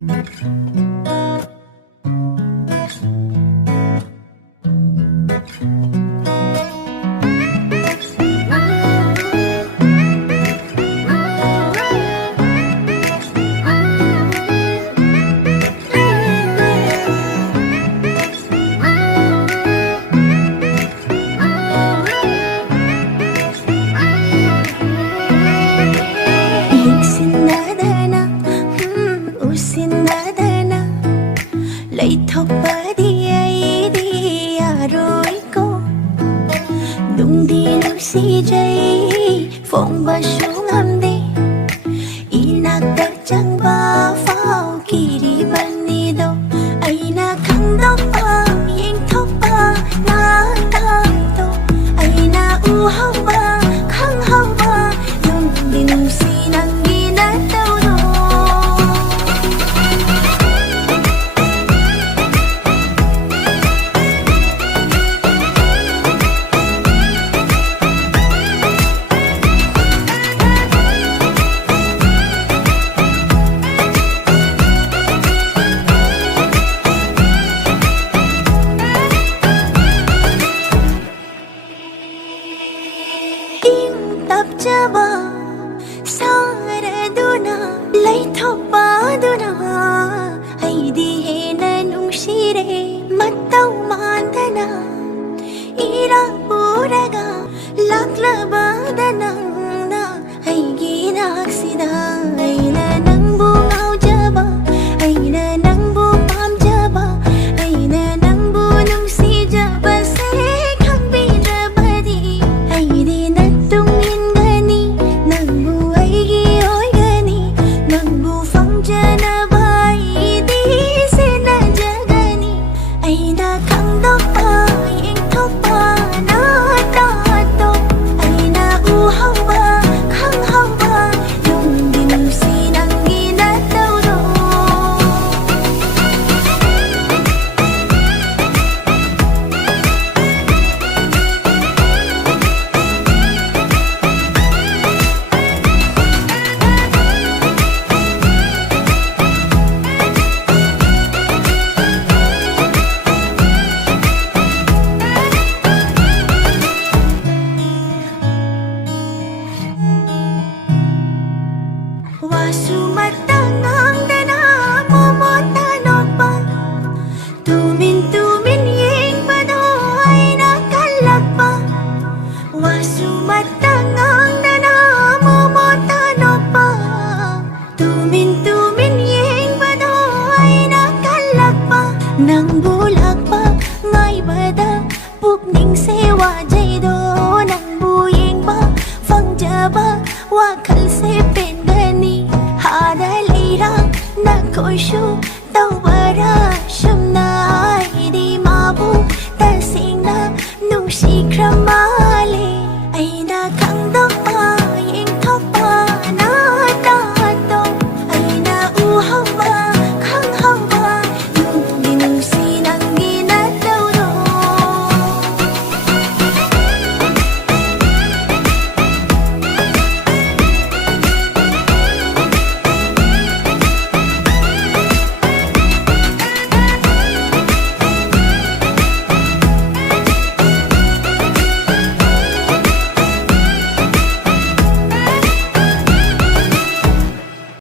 lấy thọc ba đi ai đi à rồi cô đừng đi lúc si dây phong ba xuống âm đi ina ta chẳng ba phao kỳ đi ban đi đâu ai na khăng đốc ba yên thọc ba na ta đâu ai na u hao ba khăng hao ba đừng đi lúc si nang đi na đâu đâu tập chaba sara duna lấy thọc ba duna ai đi he na nung shire matau mandana ira puraga lakla badana na ai gi naksida ai na nang bu ngau jaba ai na nang bu pam jaba ai na nang bu nung si jaba se khang bi jaba di ai di na tung Wasumatang dana momota nopa tumin yeng panoy nakalagpa Wasumatang dana momota nopa tumin yeng panoy nakalagpa nang bulag pa ngay bada pukning sewa jay do nang buyeng ba phang jaba wakal se pen hada leira na koishu